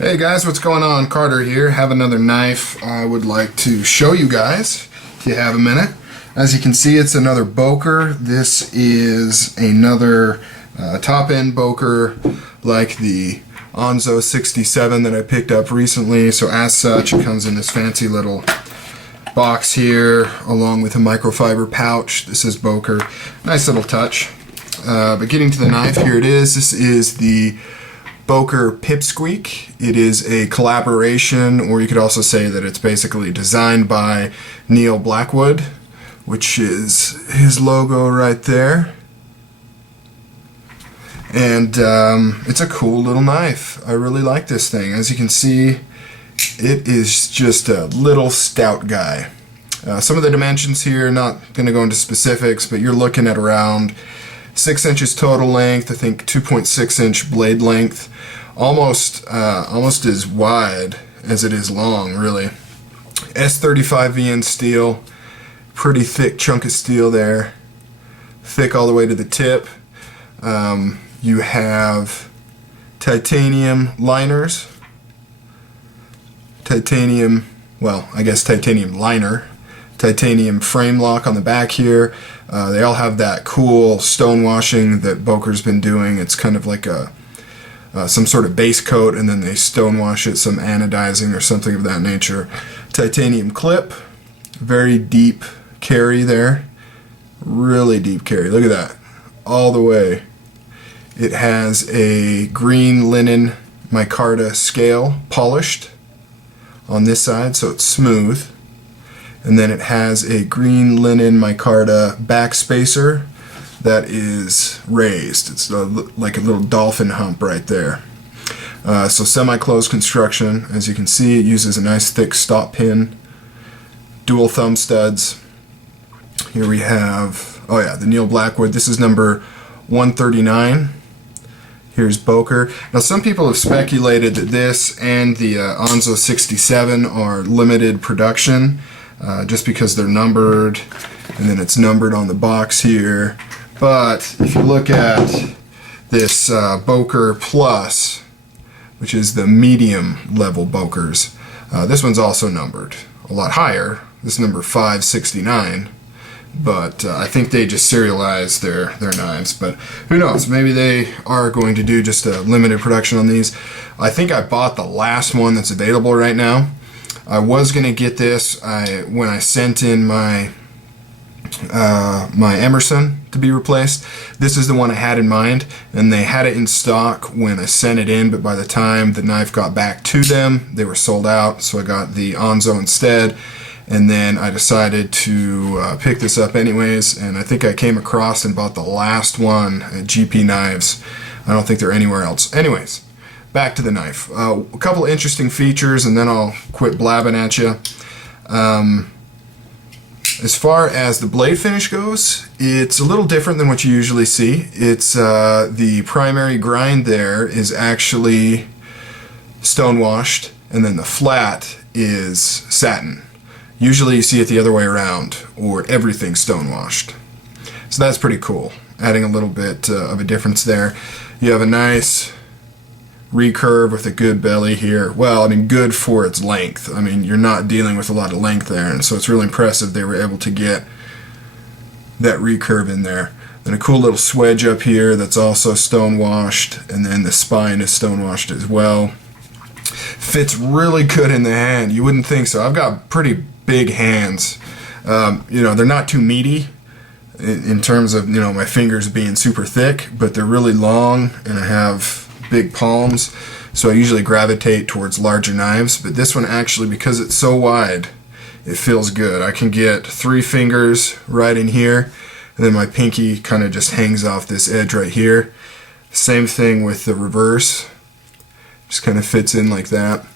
Hey guys, what's going on? Carter here. Have another knife I would like to show you guys if you have a minute. As you can see, it's another Boker. This is another top-end Boker like the Onzo 67 that I picked up recently. So as such, it comes in this fancy little box here along with a microfiber pouch. This is Boker. Nice little touch. But getting to the knife, here it is. This is the Boker Pipsqueak. It is a collaboration, or you could also say that it's basically designed by Neil Blackwood, which is his logo right there. And it's a cool little knife. I really like this thing. As you can see, it is just a little stout guy. Some of the dimensions here, not going to go into specifics, but you're looking at around 6 inches total length, I think 2.6 inch blade length, almost as wide as it is long, really. S35 VN steel, pretty thick chunk of steel there, thick all the way to the tip. You have titanium liners, titanium liner, titanium frame lock on the back here. They all have that cool stonewashing that Boker's been doing. It's kind of like some sort of base coat, and then they stonewash it, some anodizing or something of that nature. Titanium clip, very deep carry there, really deep carry. Look at that, all the way. It has a green linen micarta scale, polished on this side, so it's smooth. And then it has a green linen micarta back spacer that is raised. It's like a little dolphin hump right there. So semi-closed construction. As you can see, it uses a nice thick stop pin, dual thumb studs. Here we have, oh yeah, the Neil Blackwood. This is number 139. Here's Boker. Now some people have speculated that this and the Onzo 67 are limited production. Just because they're numbered, and then it's numbered on the box here. But if you look at this Boker Plus, which is the medium level Bokers, this one's also numbered a lot higher. This is number 569, but I think they just serialize their knives. But who knows, maybe they are going to do just a limited production on these. I think I bought the last one that's available right now. I was going to get this when I sent in my Emerson to be replaced. This is the one I had in mind, and they had it in stock when I sent it in, but by the time the knife got back to them, they were sold out, so I got the Onzo instead. And then I decided to pick this up anyways, and I think I came across and bought the last one at GP Knives. I don't think they're anywhere else. Anyways, back to the knife. A couple of interesting features, and then I'll quit blabbing at you. As far as the blade finish goes, it's a little different than what you usually see. It's the primary grind there is actually stonewashed, and then the flat is satin. Usually you see it the other way around, or everything stonewashed. So that's pretty cool, adding a little bit of a difference there. You have a nice recurve with a good belly here. Well, I mean, good for its length. I mean, you're not dealing with a lot of length there, and so it's really impressive they were able to get that recurve in there. Then a cool little swedge up here that's also stonewashed, and then the spine is stonewashed as well. Fits really good in the hand. You wouldn't think so. I've got pretty big hands. You know, they're not too meaty in terms of, you know, my fingers being super thick, but they're really long, and I have big palms, so I usually gravitate towards larger knives. But this one actually, because it's so wide, it feels good. I can get 3 fingers right in here, and then my pinky kind of just hangs off this edge right here. Same thing with the reverse, just kind of fits in like that,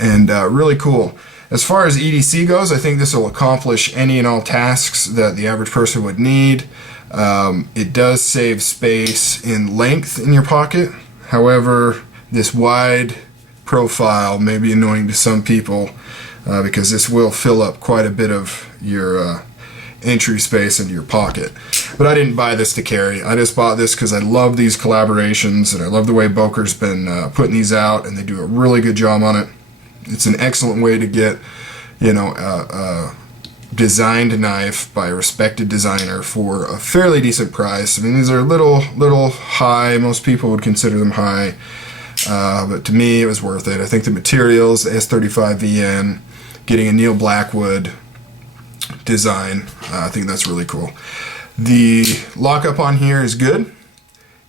and really cool. As far as EDC goes, I think this will accomplish any and all tasks that the average person would need. It does save space in length in your pocket. However, this wide profile may be annoying to some people because this will fill up quite a bit of your entry space into your pocket. But I didn't buy this to carry. I just bought this because I love these collaborations, and I love the way Boker's been putting these out, and they do a really good job on it. It's an excellent way to get, you know, a designed knife by a respected designer for a fairly decent price. I mean, these are a little high. Most people would consider them high, but to me it was worth it. I think the materials, the S35VN, getting a Neil Blackwood design, I think that's really cool. The lockup on here is good.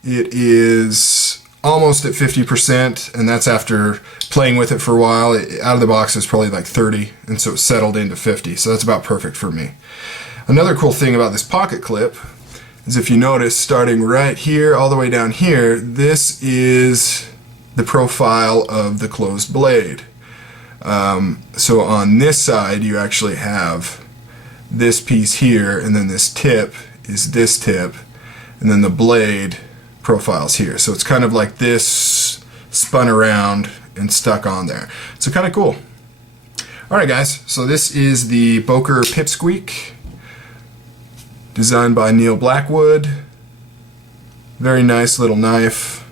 It is almost at 50%, and that's after playing with it for a while. Out of the box is probably like 30, and so it settled into 50, so that's about perfect for me. Another cool thing about this pocket clip is, if you notice, starting right here all the way down here, this is the profile of the closed blade. So on this side you actually have this piece here, and then this tip is this tip, and then the blade profiles here. So it's kind of like this spun around and stuck on there. So kind of cool. Alright guys, so this is the Boker Pipsqueak, designed by Neil Blackwood. Very nice little knife.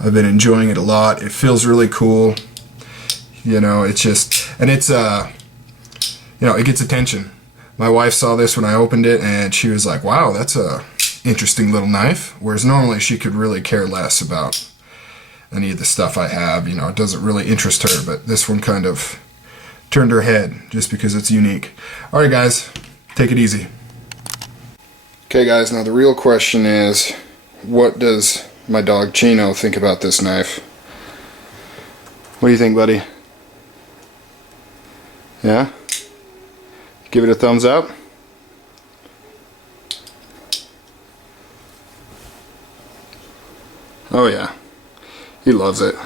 I've been enjoying it a lot. It feels really cool. You know, it's just, and it's you know, it gets attention. My wife saw this when I opened it, and she was like, wow, that's a interesting little knife, whereas normally she could really care less about any of the stuff I have. You know, it doesn't really interest her, but this one kind of turned her head just because it's unique. Alright guys, take it easy. Okay guys, now the real question is, what does my dog Chino think about this knife? What do you think, buddy? Yeah? Give it a thumbs up? Oh yeah, he loves it.